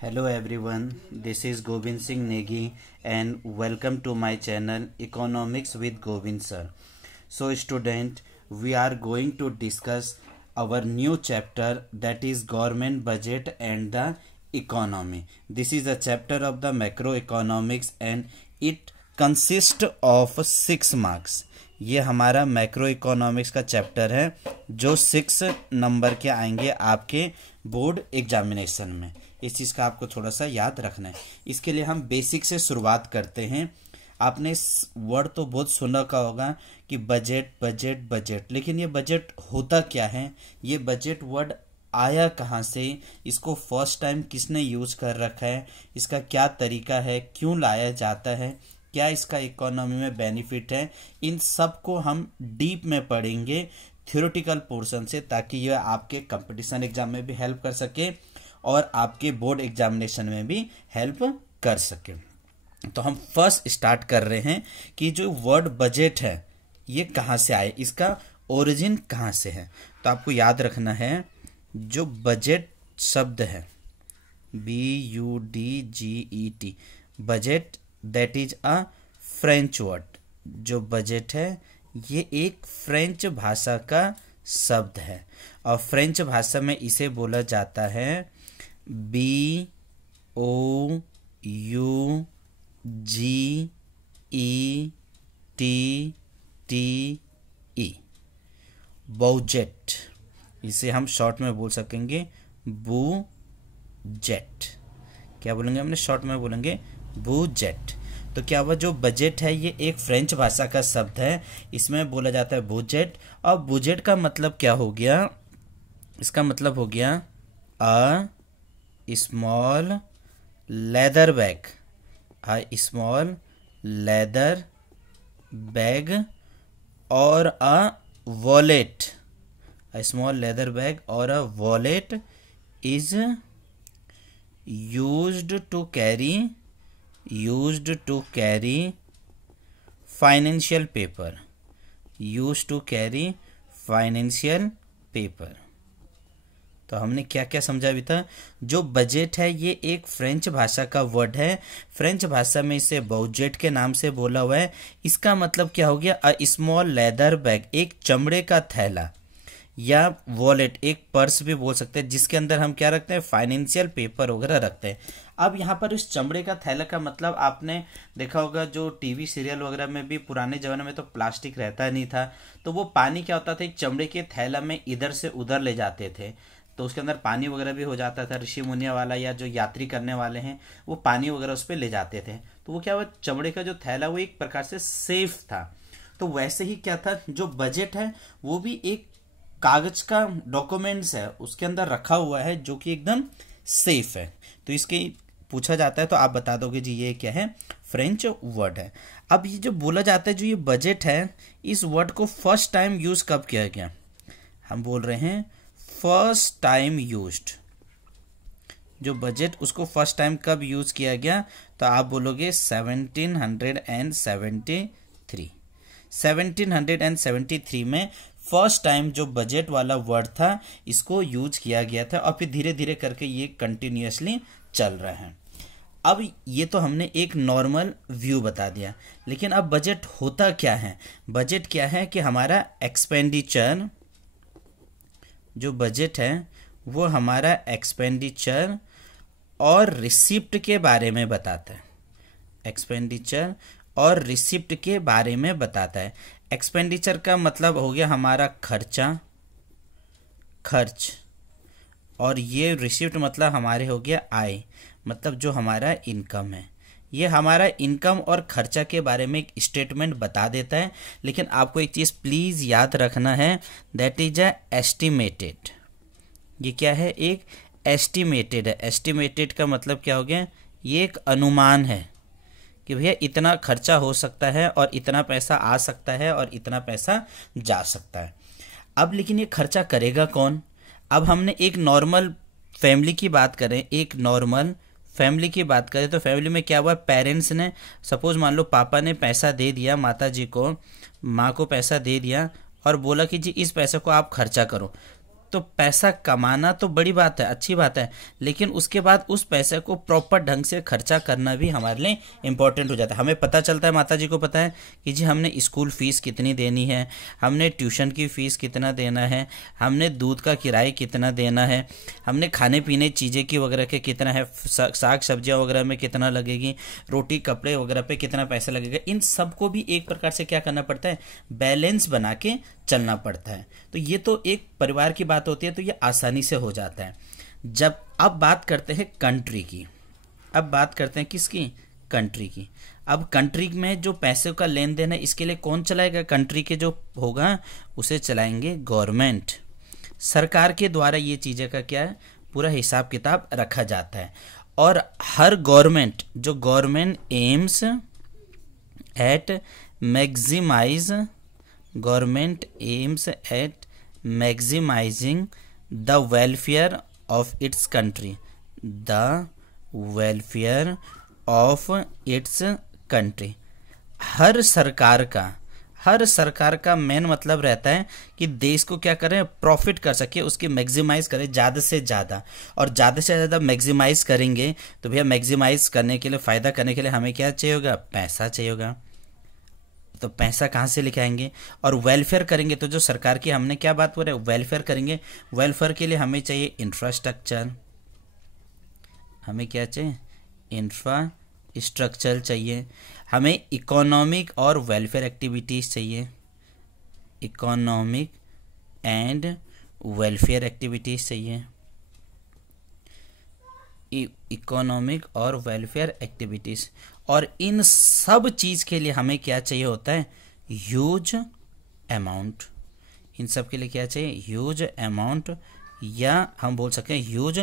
Hello everyone, this is Govind Singh Negi and welcome to my channel Economics with Govind sir. So student, we are going to discuss our new chapter, that is government budget and the economy. This is a chapter of the macroeconomics and it consists of 6 marks. ये हमारा macro economics का chapter है जो 6 number के आएंगे आपके board examination में। इस चीज़ का आपको थोड़ा सा याद रखना है। इसके लिए हम बेसिक से शुरुआत करते हैं। आपने वर्ड तो बहुत सुना का होगा कि बजट बजट बजट, लेकिन ये बजट होता क्या है, ये बजट वर्ड आया कहाँ से, इसको फर्स्ट टाइम किसने यूज कर रखा है, इसका क्या तरीका है, क्यों लाया जाता है, क्या इसका इकोनॉमी में बेनिफिट है, इन सब को हम डीप में पढ़ेंगे थ्योरेटिकल पोर्शन से, ताकि यह आपके कंपटीशन एग्जाम में भी हेल्प कर सके और आपके बोर्ड एग्जामिनेशन में भी हेल्प कर सके। तो हम फर्स्ट स्टार्ट कर रहे हैं कि जो वर्ड बजट है ये कहाँ से आए, इसका ओरिजिन कहाँ से है। तो आपको याद रखना है जो बजट शब्द है BUDGET, budget that is a French word. जो बजट है ये एक फ्रेंच भाषा का शब्द है और फ्रेंच भाषा में इसे बोला जाता है BOUGETTE, बौजेट। इसे हम शॉर्ट में बोल सकेंगे बूजेट। क्या बोलेंगे, हमने शॉर्ट में बोलेंगे बूजेट। तो क्या हुआ, जो बजट है ये एक फ्रेंच भाषा का शब्द है, इसमें बोला जाता है बजट। और बजट का मतलब क्या हो गया, इसका मतलब हो गया a small leather bag, a small leather bag और a wallet, a small leather bag और a wallet is used to carry financial paper, तो हमने क्या क्या समझा अभी तक। जो बजट है ये एक फ्रेंच भाषा का वर्ड है, फ्रेंच भाषा में इसे बौजेट के नाम से बोला हुआ है। इसका मतलब क्या हो गया, अ स्मॉल लेदर बैग, एक चमड़े का थैला, या वॉलेट, एक पर्स भी बोल सकते हैं, जिसके अंदर हम क्या रखते हैं, फाइनेंशियल पेपर वगैरह रखते हैं। अब यहाँ पर इस चमड़े का थैला का मतलब आपने देखा होगा, जो टीवी सीरियल वगैरह में भी पुराने जमाने में तो प्लास्टिक रहता नहीं था, तो वो पानी क्या होता था, एक चमड़े के थैला में इधर से उधर ले जाते थे, तो उसके अंदर पानी वगैरह भी हो जाता था। ऋषि मुनिया वाला या जो यात्री करने वाले हैं वो पानी वगैरह उस पर ले जाते थे, तो वो क्या हुआ, चमड़े का जो थैला वो एक प्रकार से सेफ था। तो वैसे ही क्या था, जो बजट है वो भी एक कागज का डॉक्यूमेंट्स है, उसके अंदर रखा हुआ है जो कि एकदम सेफ है। तो इसके पूछा जाता है तो आप बता दोगे जी ये क्या है, फ्रेंच वर्ड है। अब ये जो बोला जाता है, जो ये बजट है, इस वर्ड को फर्स्ट टाइम यूज कब किया गया, हम बोल रहे हैं फर्स्ट टाइम यूज्ड। जो बजट उसको फर्स्ट टाइम कब यूज किया गया, तो आप बोलोगे 1773 में फर्स्ट टाइम जो बजट वाला वर्ड था इसको यूज किया गया था, और फिर धीरे धीरे करके ये कंटिन्यूअसली चल रहा है। अब ये तो हमने एक नॉर्मल व्यू बता दिया, लेकिन अब बजट होता क्या है। बजट क्या है कि हमारा एक्सपेंडिचर, जो बजट है वो हमारा एक्सपेंडिचर और रिसिप्ट के बारे में बताता है, एक्सपेंडिचर और रिसिप्ट के बारे में बताता है। एक्सपेंडिचर का मतलब हो गया हमारा खर्च, और ये रिसिप्ट मतलब हमारे हो गया आय, मतलब जो हमारा इनकम है। ये हमारा इनकम और खर्चा के बारे में एक स्टेटमेंट बता देता है। लेकिन आपको एक चीज़ प्लीज़ याद रखना है, दैट इज अ एस्टिमेटेड। ये क्या है, एक एस्टिमेटेड है। एस्टिमेटेड का मतलब क्या हो गया, ये एक अनुमान है कि भैया इतना खर्चा हो सकता है और इतना पैसा आ सकता है और इतना पैसा जा सकता है। अब लेकिन ये खर्चा करेगा कौन। अब हमने एक नॉर्मल फैमिली की बात करें, एक नॉर्मल फैमिली की बात करें तो फैमिली में क्या हुआ, पेरेंट्स ने, सपोज मान लो पापा ने पैसा दे दिया माता जी को, माँ को पैसा दे दिया और बोला कि जी इस पैसे को आप खर्चा करो। तो पैसा कमाना तो बड़ी बात है, अच्छी बात है, लेकिन उसके बाद उस पैसे को प्रॉपर ढंग से खर्चा करना भी हमारे लिए इम्पोर्टेंट हो जाता है। हमें पता चलता है, माता जी को पता है कि जी हमने स्कूल फीस कितनी देनी है, हमने ट्यूशन की फ़ीस कितना देना है, हमने दूध का किराया कितना देना है, हमने खाने पीने चीज़ें की वगैरह के कितना है, साग सब्जियाँ वगैरह में कितना लगेगी, रोटी कपड़े वगैरह पे कितना पैसा लगेगा। इन सबको भी एक प्रकार से क्या करना पड़ता है, बैलेंस बना के चलना पड़ता है। तो ये तो एक परिवार की बात होती है, तो ये आसानी से हो जाता है। जब अब बात करते हैं कंट्री की, अब बात करते हैं किसकी, कंट्री की। अब कंट्री में जो पैसे का लेन देन है, इसके लिए कौन चलाएगा, कंट्री के जो होगा उसे चलाएंगे गवर्नमेंट। सरकार के द्वारा ये चीज़ें का क्या है, पूरा हिसाब किताब रखा जाता है। और हर गवर्नमेंट, जो government aims at maximise, government aims at maximising the welfare of its country, the welfare of its country. हर सरकार का मेन मतलब रहता है कि देश को क्या करें, प्रॉफिट कर सके, उसकी मैक्सिमाइज करें ज़्यादा से ज़्यादा। और ज़्यादा से ज़्यादा मैक्सिमाइज करेंगे तो भैया मैक्सिमाइज करने के लिए, फ़ायदा करने के लिए हमें क्या चाहिए होगा, पैसा चाहिए होगा। तो पैसा कहाँ से लेके आएंगे। और वेलफेयर करेंगे तो जो सरकार की हमने क्या बात हो रही है, वेलफेयर करेंगे। वेलफेयर के लिए हमें चाहिए इंफ्रास्ट्रक्चर, हमें क्या चाहिए, इंफ्रास्ट्रक्चर चाहिए। हमें इकोनॉमिक और वेलफेयर एक्टिविटीज़ चाहिए, इकोनॉमिक एंड वेलफेयर एक्टिविटीज़ चाहिए, इकोनॉमिक और वेलफेयर एक्टिविटीज़। और इन सब चीज़ के लिए हमें क्या चाहिए होता है, ह्यूज अमाउंट। इन सब के लिए क्या चाहिए, ह्यूज अमाउंट, या हम बोल सकते हैं ह्यूज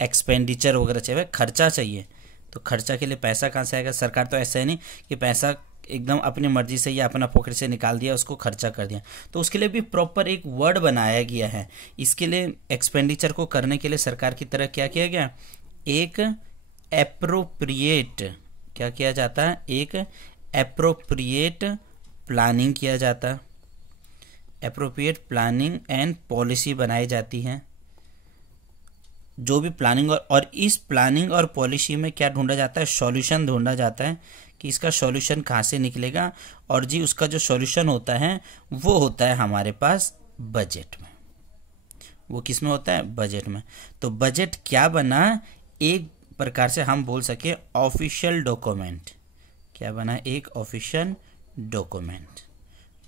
एक्सपेंडिचर वगैरह चाहिए, खर्चा चाहिए। तो खर्चा के लिए पैसा कहाँ से आएगा, सरकार तो ऐसा है नहीं कि पैसा एकदम अपनी मर्जी से या अपना पॉकेट से निकाल दिया, उसको खर्चा कर दिया। तो उसके लिए भी प्रॉपर एक वर्ड बनाया गया है। इसके लिए एक्सपेंडिचर को करने के लिए सरकार की तरह क्या किया गया, एक एप्रोप्रिएट, क्या किया जाता है, एक एप्रोप्रिएट प्लानिंग किया जाता है, एप्रोप्रिएट प्लानिंग एंड पॉलिसी बनाई जाती है। जो भी प्लानिंग और इस प्लानिंग और पॉलिसी में क्या ढूंढा जाता है, सॉल्यूशन ढूंढा जाता है कि इसका सॉल्यूशन कहाँ से निकलेगा। और जी उसका जो सॉल्यूशन होता है वो होता है हमारे पास बजट में। वो किस में होता है, बजट में। तो बजट क्या बना, एक प्रकार से हम बोल सके ऑफिशियल डॉक्यूमेंट। क्या बना, एक ऑफिशियल डॉक्यूमेंट।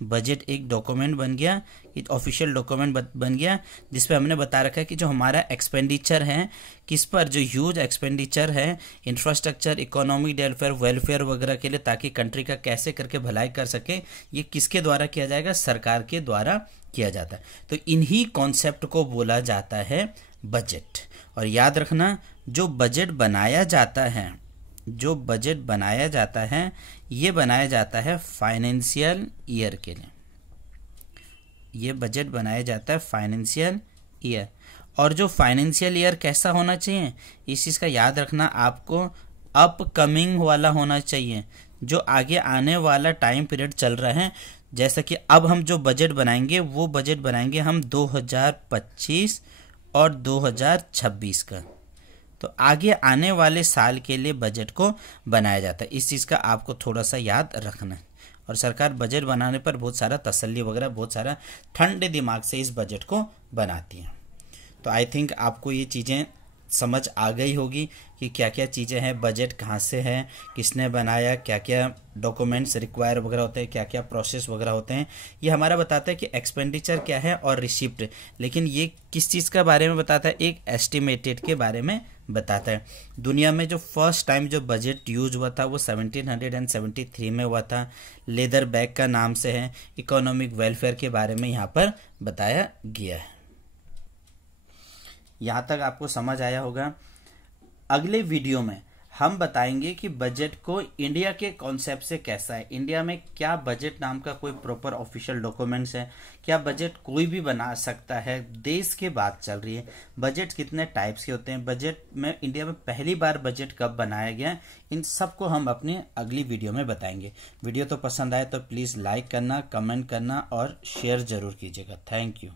बजट एक डॉक्यूमेंट बन गया, एक ऑफिशियल डॉक्यूमेंट बन गया, जिसपे हमने बता रखा है कि जो हमारा एक्सपेंडिचर है किस पर, जो ह्यूज एक्सपेंडिचर है इंफ्रास्ट्रक्चर, इकोनॉमिक डेवलपमेंट, वेलफेयर वगैरह के लिए, ताकि कंट्री का कैसे करके भलाई कर सके, ये किसके द्वारा किया जाएगा, सरकार के द्वारा किया जाता है। तो इन्हीं कॉन्सेप्ट को बोला जाता है बजट। और याद रखना, जो बजट बनाया जाता है, जो बजट बनाया जाता है, ये बनाया जाता है फाइनेंशियल ईयर के लिए। ये बजट बनाया जाता है फाइनेंशियल ईयर। और जो फाइनेंशियल ईयर कैसा होना चाहिए, इस चीज़ का याद रखना आपको, अपकमिंग वाला होना चाहिए, जो आगे आने वाला टाइम पीरियड चल रहा है। जैसा कि अब हम जो बजट बनाएंगे वो बजट बनाएंगे हम 2025 और 2026 का। तो आगे आने वाले साल के लिए बजट को बनाया जाता है। इस चीज़ का आपको थोड़ा सा याद रखना है। और सरकार बजट बनाने पर बहुत सारा तसल्ली वगैरह, बहुत सारा ठंडे दिमाग से इस बजट को बनाती है। तो आई थिंक आपको ये चीज़ें समझ आ गई होगी कि क्या क्या चीज़ें हैं, बजट कहाँ से है, किसने बनाया, क्या क्या डॉक्यूमेंट्स रिक्वायर वगैरह होते हैं, क्या क्या प्रोसेस वगैरह होते हैं। ये हमारा बताता है कि एक्सपेंडिचर क्या है और रिसिप्ट। लेकिन ये किस चीज़ के बारे में बताता है, एक एस्टिमेटेड के बारे में बताता है। दुनिया में जो फर्स्ट टाइम जो बजट यूज हुआ था वो 1773 में हुआ था, लेदर बैग का नाम से है। इकोनॉमिक वेलफेयर के बारे में यहाँ पर बताया गया है। यहाँ तक आपको समझ आया होगा। अगले वीडियो में हम बताएंगे कि बजट को इंडिया के कॉन्सेप्ट से कैसा है, इंडिया में क्या बजट नाम का कोई प्रॉपर ऑफिशियल डॉक्यूमेंट्स है, क्या बजट कोई भी बना सकता है, देश की बात चल रही है, बजट कितने टाइप्स के होते हैं, बजट में इंडिया में पहली बार बजट कब बनाया गया, इन सबको हम अपनी अगली वीडियो में बताएंगे। वीडियो तो पसंद आए तो प्लीज़ लाइक करना, कमेंट करना और शेयर जरूर कीजिएगा। Thank you.